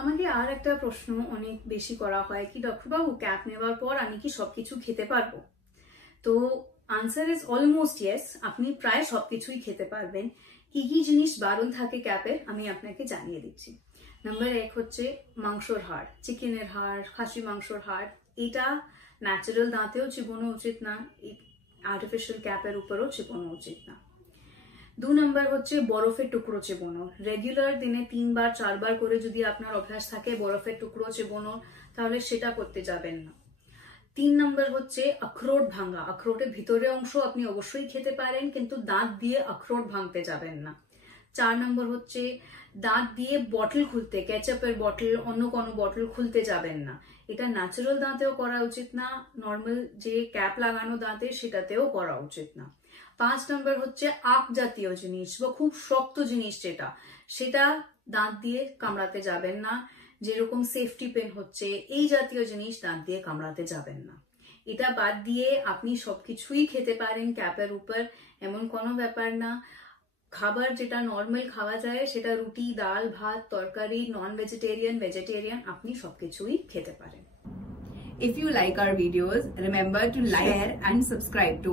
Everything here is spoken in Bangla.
আমাকে আর একটা প্রশ্ন অনেক বেশি করা হয় কি ডক্টর বাবু ক্যাপ নেওয়ার পর আমি কি সবকিছু খেতে পারবো? তো আনসার ইজ অলমোস্ট ইয়েস, আপনি প্রায় সবকিছুই খেতে পারবেন। কি কি জিনিস বারণ থাকে ক্যাপের আমি আপনাকে জানিয়ে দিচ্ছি। নাম্বার 1 হচ্ছে মাংসর হাড়, চিকেনের হাড়, খাসি মাংসর হাড়। এটা ন্যাচারাল দাঁতেও চিবোনো উচিত না, আর্টিফিশিয়াল ক্যাপের উপরও চিবোনো উচিত না। 2 নম্বর হচ্ছে বরফের টুকরো চেবোনো। রেগুলার দিনে 3 বার 4 বার করে যদি আপনার অভ্যাস থাকে বরফের টুকরো চেবোনো, তাহলে সেটা করতে যাবেন না। 3 নম্বর হচ্ছে আখরোট ভাঙা। আখরোটের ভিতরে অংশ আপনি অবশ্যই খেতে পারেন, কিন্তু দাঁত দিয়ে আখরোট ভাঙতে যাবেন না। 4 নম্বর হচ্ছে দাঁত দিয়ে বটল খুলতে, কেচাপের বটল, অন্য কোনো বটল খুলতে যাবেন না। এটা ন্যাচারাল দাঁতেও করা উচিত না, নর্মাল যে ক্যাপ লাগানো দাঁতে সেটাতেও করা উচিত না। 5 নম্বর হচ্ছে আখ জাতীয় জিনিস বা খুব শক্ত জিনিস যেটা, সেটা দাঁত দিয়ে কামড়াতে যাবেন না। যেরকম সেফটি পেন হচ্ছে, এই জাতীয় জিনিস দাঁত দিয়ে কামড়াতে যাবেন না। এটা বাদ দিয়ে আপনি সবকিছুই খেতে পারেন ক্যাপের উপর, এমন কোনো ব্যাপার না। খাবার যেটা নর্মাল খাওয়া যায় সেটা রুটি, ডাল, ভাত, তরকারি, নন ভেজিটেরিয়ান, ভেজিটেরিয়ান, আপনি সবকিছুই খেতে পারেন। If you like our videos, remember to like, share and subscribe to